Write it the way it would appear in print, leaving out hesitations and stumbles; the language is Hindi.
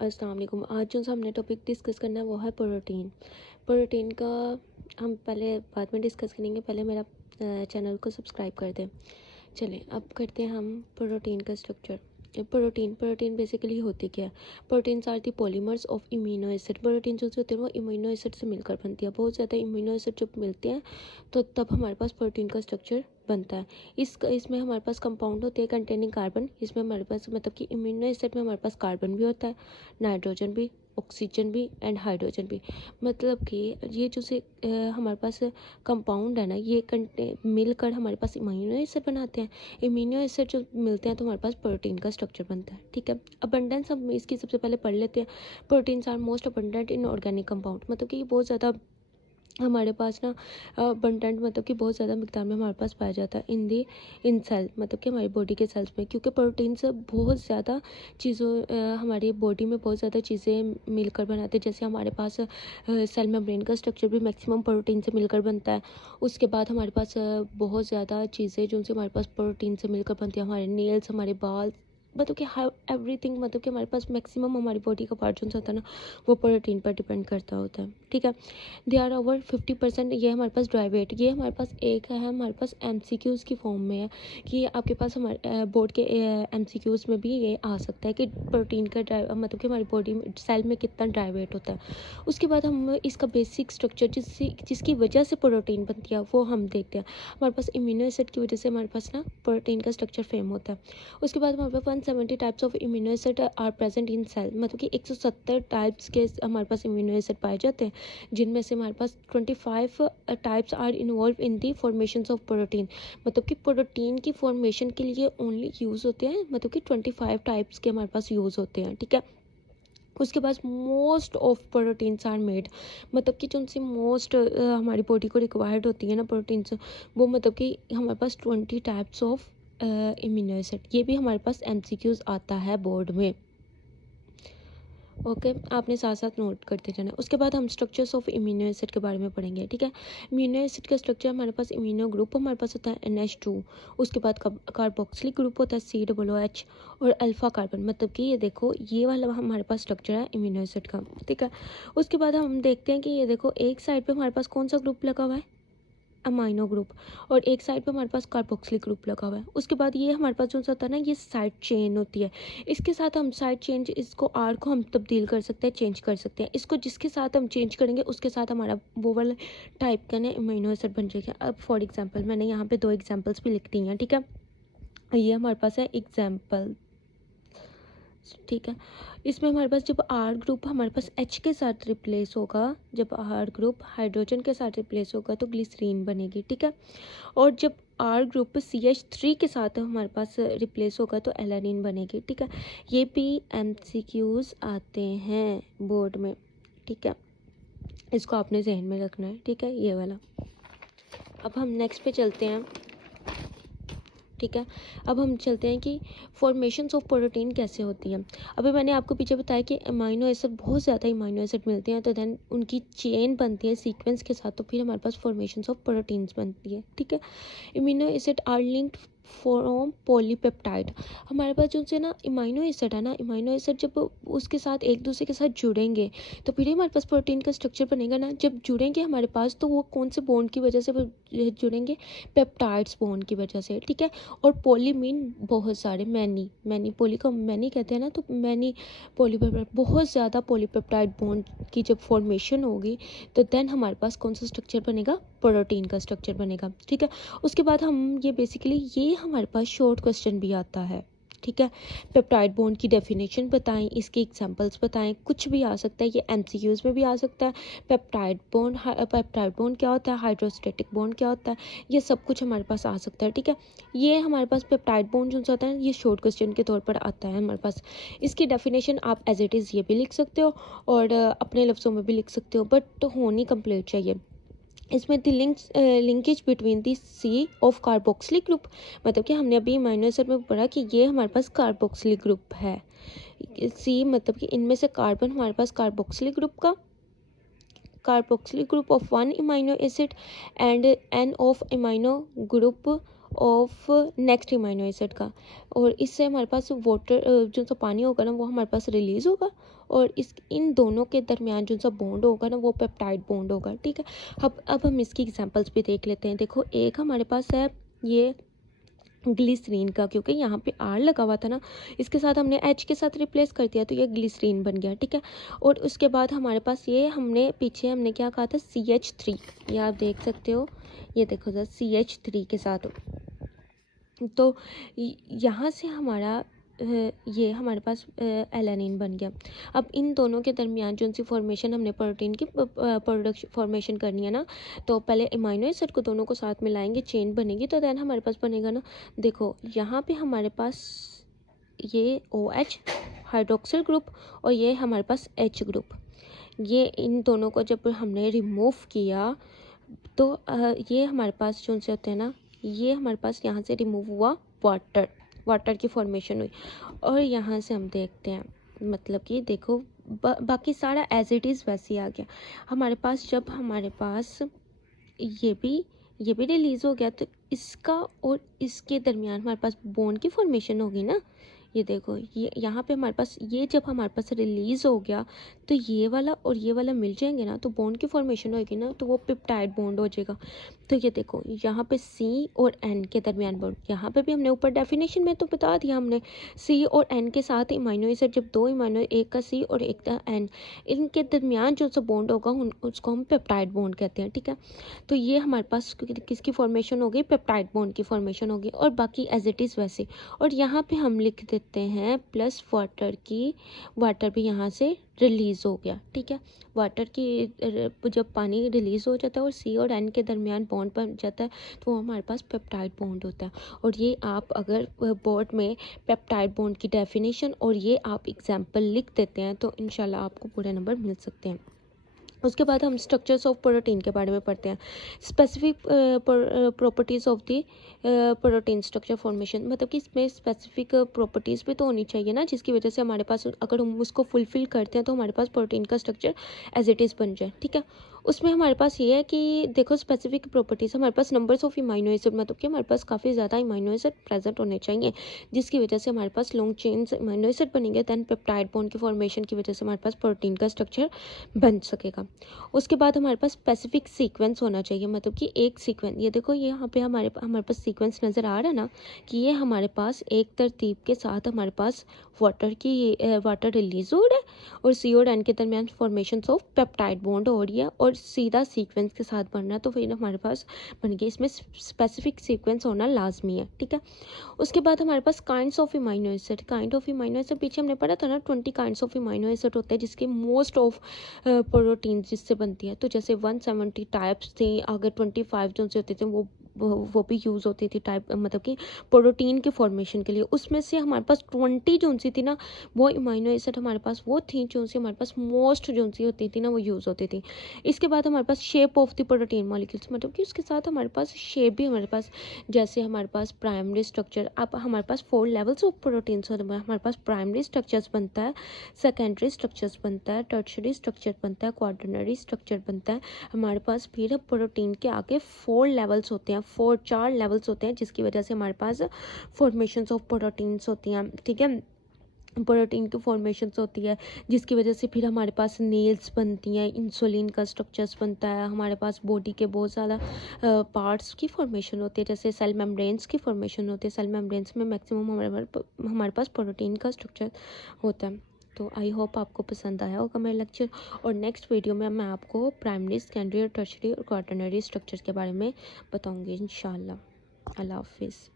अस्सलाम वालेकुम। आज जो सा हमने टॉपिक डिस्कस करना है वो है प्रोटीन। प्रोटीन का हम पहले बाद में डिस्कस करेंगे, पहले मेरा चैनल को सब्सक्राइब कर दें। चलें अब करते हैं हम प्रोटीन का स्ट्रक्चर। प्रोटीन बेसिकली होती क्या है? Proteins are the polymers of amino acid. Protein जो होते हैं वो इम्यूनो एसिड से मिलकर बनती है। बहुत ज़्यादा इम्यूनो एसिड जब मिलते हैं तो तब हमारे पास प्रोटीन का स्ट्रक्चर बनता है। इसमें हमारे पास कंपाउंड होते हैं कंटेनिंग कार्बन। इसमें हमारे पास मतलब कि इम्यूनो एसिड में हमारे पास कार्बन भी होता है, नाइट्रोजन भी, ऑक्सीजन भी एंड हाइड्रोजन भी। मतलब कि ये जो से हमारे पास कंपाउंड है ना, ये मिलकर हमारे पास इम्यूनो एसिड बनाते हैं। इम्यूनो एसिड जो मिलते हैं तो हमारे पास प्रोटीन का स्ट्रक्चर बनता है। ठीक है, अबंडेंस हम इसकी सबसे पहले पढ़ लेते हैं। Proteins are most abundant in organic compound. मतलब कि ये बहुत ज़्यादा हमारे पास ना अबंडेंट मतलब कि बहुत ज़्यादा मिकदार में हमारे पास पाया जाता है इन सेल, मतलब कि हमारी बॉडी के सेल्स में, क्योंकि प्रोटीन से बहुत ज़्यादा चीज़ों हमारी बॉडी में बहुत ज़्यादा चीज़ें मिलकर बनाते हैं। जैसे हमारे पास सेल मेम्ब्रेन का स्ट्रक्चर भी मैक्सिमम प्रोटीन से मिलकर बनता है। उसके बाद हमारे पास बहुत ज़्यादा चीज़ें जो उनसे हमारे पास प्रोटीन से मिलकर बनती है। हमारे नेल्स, हमारे बाल, मतलब कि हर एवरीथिंग, मतलब कि हमारे पास मैक्सिमम हमारी बॉडी का पार्ट जो होता है ना वो प्रोटीन पर डिपेंड करता होता है। ठीक है, दे आर ओवर 50%। ये हमारे पास ड्राई वेट, ये हमारे पास एक है हमारे पास MCQs की फॉर्म में है कि आपके पास हमारे बोर्ड के MCQs में भी ये आ सकता है कि प्रोटीन का मतलब कि हमारी बॉडी में सेल में कितना ड्राई वेट होता है। उसके बाद हम इसका बेसिक स्ट्रक्चर जिसकी वजह से प्रोटीन बनती है वो हम देखते हैं। हमारे पास इम्यूनो एसिड की वजह से हमारे पास ना प्रोटीन का स्ट्रक्चर फेम होता है। उसके बाद हमारे पास 170 types of amino acid are present in cell. मतलब कि 170 टाइप्स के हमारे पास इम्यूनो एसिड पाए जाते हैं, जिनमें से हमारे पास 25 types are involved in the formation of protein. मतलब कि प्रोटीन की फॉर्मेशन के लिए ओनली यूज़ होते हैं, मतलब कि 25 टाइप्स के हमारे पास यूज़ होते हैं। ठीक है, उसके बाद most of proteins are made, मतलब कि जो सी मोस्ट हमारी बॉडी को रिक्वायर्ड होती है ना प्रोटीन्स, वो मतलब कि हमारे पास 20 टाइप्स ऑफ इम्यूनो एसिड। ये भी हमारे पास MCQs आता है बोर्ड में। ओके, आपने साथ साथ नोट करते जाना। उसके बाद हम स्ट्रक्चर्स ऑफ इम्यूनो एसिड के बारे में पढ़ेंगे। ठीक है, इम्यूनो एसिड का स्ट्रक्चर हमारे पास इम्यूनो ग्रुप हमारे पास होता है NH2। उसके बाद कार्बोक्सिलिक ग्रुप होता है COOH और अल्फा कार्बन। मतलब कि ये देखो, ये वाला हमारे पास स्ट्रक्चर है इम्यूनो एसिड का। ठीक है, उसके बाद हम देखते हैं कि ये देखो एक साइड पे हमारे पास कौन सा ग्रुप लगा हुआ है, अमाइनो ग्रुप, और एक साइड पे हमारे पास कार्बोक्सिलिक ग्रुप लगा हुआ है। उसके बाद ये हमारे पास जो होता है ना, ये साइड चेन होती है। इसके साथ हम साइड चेंज, इसको आर को हम तब्दील कर सकते हैं, चेंज कर सकते हैं। इसको जिसके साथ हम चेंज करेंगे उसके साथ हमारा वो वाला टाइप का ना अमीनो एसिड बन जाएगा। अब फॉर एग्जाम्पल मैंने यहाँ पे 2 एग्जाम्पल्स भी लिख दी हैं। ठीक है, ये हमारे पास है एग्जाम्पल। ठीक है, इसमें हमारे पास जब आर ग्रुप हमारे पास H के साथ रिप्लेस होगा, जब आर ग्रुप हाइड्रोजन के साथ रिप्लेस होगा तो ग्लिसरीन बनेगी। ठीक है, और जब आर ग्रुप CH3 के साथ हमारे पास रिप्लेस होगा तो एलानिन बनेगी। ठीक है, ये भी MCQs आते हैं बोर्ड में। ठीक है, इसको आपने जहन में रखना है। ठीक है, ये वाला। अब हम नेक्स्ट पे चलते हैं। ठीक है, अब हम चलते हैं कि फॉर्मेशंस ऑफ प्रोटीन कैसे होती है। अभी मैंने आपको पीछे बताया कि अमाइनो एसिड, बहुत ज़्यादा अमाइनो एसिड मिलते हैं तो देन उनकी चेन बनती है सीक्वेंस के साथ, तो फिर हमारे पास फॉर्मेशंस ऑफ प्रोटीन्स बनती है। ठीक है, amino acid are linked from polypeptide. हमारे पास जो से ना इमाइनो एसिड है ना, इमाइनो एसिड जब उसके साथ एक दूसरे के साथ जुड़ेंगे तो फिर ही हमारे पास प्रोटीन का स्ट्रक्चर बनेगा ना। जब जुड़ेंगे हमारे पास तो वो कौन से बॉन्ड की वजह से जुड़ेंगे, पेप्टाइड्स बॉन्ड की वजह से। ठीक है, और पॉली मीन बहुत सारे, मैनी पॉली को मैनी कहते हैं ना, तो मैनी पॉलीपेप्टाइड, बहुत ज़्यादा पॉलीपेप्टाइड बॉन्ड की जब फॉर्मेशन होगी तो देन हमारे पास कौन सा स्ट्रक्चर बनेगा, प्रोटीन का स्ट्रक्चर बनेगा। ठीक है, उसके बाद हम ये बेसिकली ये हमारे पास शॉर्ट क्वेश्चन भी आता है। ठीक है, पेप्टाइड बॉन्ड की डेफिनेशन बताएं, इसके एग्जांपल्स बताएं, कुछ भी आ सकता है, ये MCQs में भी आ सकता है। पेप्टाइड बॉन्ड क्या होता है, हाइड्रोस्टेटिक बॉन्ड क्या होता है, ये सब कुछ हमारे पास आ सकता है। ठीक है, ये हमारे पास पेप्टाइड बॉन्ड जो होता है ये शॉर्ट क्वेश्चन के तौर पर आता है हमारे पास। इसकी डेफिनेशन आप एज इट इज़ ये भी लिख सकते हो और अपने लफ्ज़ों में भी लिख सकते हो, बट होनी कंप्लीट चाहिए। इसमें the linkage between the C of carboxylic group, मतलब कि हमने अभी अमीनो एसिड में पढ़ा कि ये हमारे पास कार्बोक्सिलिक ग्रुप है। C मतलब कि इनमें से कार्बन हमारे पास कार्बोक्सिलिक ग्रुप का, carboxylic group of 1 amino acid and N of amino group of next amino acid का, और इससे हमारे पास वाटर जो सा पानी होगा ना वो हमारे पास रिलीज़ होगा, और इस इन दोनों के दरमियान जो सा बॉन्ड होगा ना वो पेप्टाइड बॉन्ड होगा। ठीक है, अब हम इसकी एग्जांपल्स भी देख लेते हैं। देखो एक हमारे पास है ये ग्लिसरीन का, क्योंकि यहाँ पे आर लगा हुआ था ना, इसके साथ हमने एच के साथ रिप्लेस कर दिया तो ये ग्लिसरीन बन गया। ठीक है, और उसके बाद हमारे पास ये हमने क्या कहा था, CH3, ये आप देख सकते हो, ये देखो सर CH3 के साथ। तो यहाँ से हमारा ये हमारे पास एलानिन बन गया। अब इन दोनों के दरमियान जो सी फॉर्मेशन हमने प्रोटीन की प्रोडक्शन फॉर्मेशन करनी है ना, तो पहले अमीनो एसिड को दोनों को साथ मिलाएंगे, चेन बनेगी, तो देन हमारे पास बनेगा ना, देखो यहाँ पे हमारे पास ये OH हाइड्रोक्सिल ग्रुप और ये हमारे पास H ग्रुप। ये इन दोनों को जब हमने रिमूव किया तो ये हमारे पास जो से होते हैं ना, ये हमारे पास यहाँ से रिमूव हुआ वाटर की फॉर्मेशन हुई, और यहाँ से हम देखते हैं मतलब कि देखो बाकी सारा एज इट इज़ वैसे ही आ गया हमारे पास। जब हमारे पास ये भी रिलीज़ हो गया तो इसका और इसके दरमियान हमारे पास बोन की फॉर्मेशन होगी ना। ये देखो ये यहाँ पे हमारे पास ये जब हमारे पास रिलीज़ हो गया तो ये वाला और ये वाला मिल जाएंगे ना, तो बॉन्ड की फॉर्मेशन होगी ना, तो वो पेप्टाइड बॉन्ड हो जाएगा। तो ये देखो यहाँ पे C और N के दरमियान बॉन्ड, यहाँ पे भी हमने ऊपर डेफिनेशन में तो बता दिया हमने, C और N के साथ इमाइनो एसिड, जब दो इमाइनो, एक का C और एक का N, इनके दरमियान जो सा बॉन्ड होगा उसको हम पेप्टाइड बॉन्ड कहते हैं। ठीक है, तो ये हमारे पास किसकी फॉर्मेशन हो गई, पेप्टाइड बॉन्ड की फॉर्मेशन होगी, और बाकी एज इट इज़ वैसे। और यहाँ पे हम लिख देते हैं प्लस वाटर भी यहाँ से रिलीज़ हो गया। ठीक है, वाटर की जब पानी रिलीज़ हो जाता है और C और N के दरमियान बॉन्ड बन जाता है तो वो हमारे पास पेप्टाइड बॉन्ड होता है। और ये आप अगर बोर्ड में पेप्टाइड बॉन्ड की डेफिनेशन और ये आप एग्जाम्पल लिख देते हैं तो इंशाल्लाह आपको पूरे नंबर मिल सकते हैं। उसके बाद हम स्ट्रक्चर्स ऑफ प्रोटीन के बारे में पढ़ते हैं। Specific properties of the protein structure formation, मतलब कि इसमें स्पेसिफिक प्रॉपर्टीज़ भी तो होनी चाहिए ना, जिसकी वजह से हमारे पास अगर हम उसको फुलफ़िल करते हैं तो हमारे पास प्रोटीन का स्ट्रक्चर एज इट इज़ बन जाए। ठीक है, उसमें हमारे पास ये है कि देखो स्पेसिफिक प्रॉपर्टीज़, हमारे पास नंबर्स ऑफ इमाइनो एसिड, मतलब कि हमारे पास काफ़ी ज़्यादा इमाइनो एसिड प्रेजेंट होने चाहिए, जिसकी वजह से हमारे पास लॉन्ग चेन इमाइनो एसिड बनेंगे, दैन पेप्टाइड बॉन्ड की फॉर्मेशन की वजह से हमारे पास प्रोटीन का स्ट्रक्चर बन सकेगा। उसके बाद हमारे पास स्पेसिफिक सीक्वेंस होना चाहिए, मतलब कि एक सीक्वेंस, ये देखो ये यहाँ पे हमारे पास सीक्वेंस नज़र आ रहा है ना, कि ये हमारे पास एक तरतीब के साथ हमारे पास वाटर रिलीज हो रहा है और C और N के दरमियान फॉर्मेशन ऑफ पेप्टाइड बॉन्ड हो रही है और सीधा सीक्वेंस के साथ बनना है, तो फिर हमारे पास बन गया। इसमें स्पेसिफिक सीक्वेंस होना लाजमी है। ठीक है, उसके बाद हमारे पास काइंड्स ऑफ इमाइनो एसिड, पीछे हमने पढ़ा था ना 20 काइंड्स ऑफ इमाइनो एसिड होते हैं, जिसके मोस्ट ऑफ प्रोटीन जिससे बनती है। तो जैसे 170 टाइप्स थी, अगर 25 जो से होते थे वो भी यूज़ होती थी टाइप, मतलब कि प्रोटीन के फॉर्मेशन के लिए। उसमें से हमारे पास 20 जो सी थी ना, वो इमाइनो एसिड हमारे पास वो थी जो सी हमारे पास मोस्ट जो सी होती थी ना, वो यूज़ होती थी। इसके बाद हमारे पास shape of the protein molecules, मतलब कि उसके साथ हमारे पास शेप भी हमारे पास, जैसे हमारे पास प्राइमरी स्ट्रक्चर, अब हमारे पास 4 लेवल्स ऑफ प्रोटीन्स होते हैं। हमारे पास प्राइमरी स्ट्रक्चर्स बनता है, सेकेंडरी स्ट्रक्चर्स बनता है, टर्शरी स्ट्रक्चर बनता है, क्वाटरनरी स्ट्रक्चर बनता है। हमारे पास फिर प्रोटीन के आगे 4 लेवल्स होते हैं, 4 लेवल्स होते हैं, जिसकी वजह से हमारे पास फॉर्मेशंस ऑफ प्रोटीन्स होती हैं। ठीक है, प्रोटीन की फॉर्मेशंस होती है, जिसकी वजह से फिर हमारे पास नेल्स बनती हैं, इंसुलिन का स्ट्रक्चर्स बनता है, हमारे पास बॉडी के बहुत ज़्यादा पार्ट्स की फॉर्मेशन होती है, जैसे सेल मेम्ब्रेन्स की फॉर्मेशन होती है। सेल मेम्ब्रेन्स में मैक्सिमम हमारे पास प्रोटीन का स्ट्रक्चर होता है। तो आई होप आपको पसंद आया होगा मेरा लेक्चर, और नेक्स्ट वीडियो में मैं आपको प्राइमरी, सेकेंडरी और टर्शरी और क्वाटरनरी स्ट्रक्चर के बारे में बताऊँगी इंशाल्लाह। अल्लाह हाफिज़।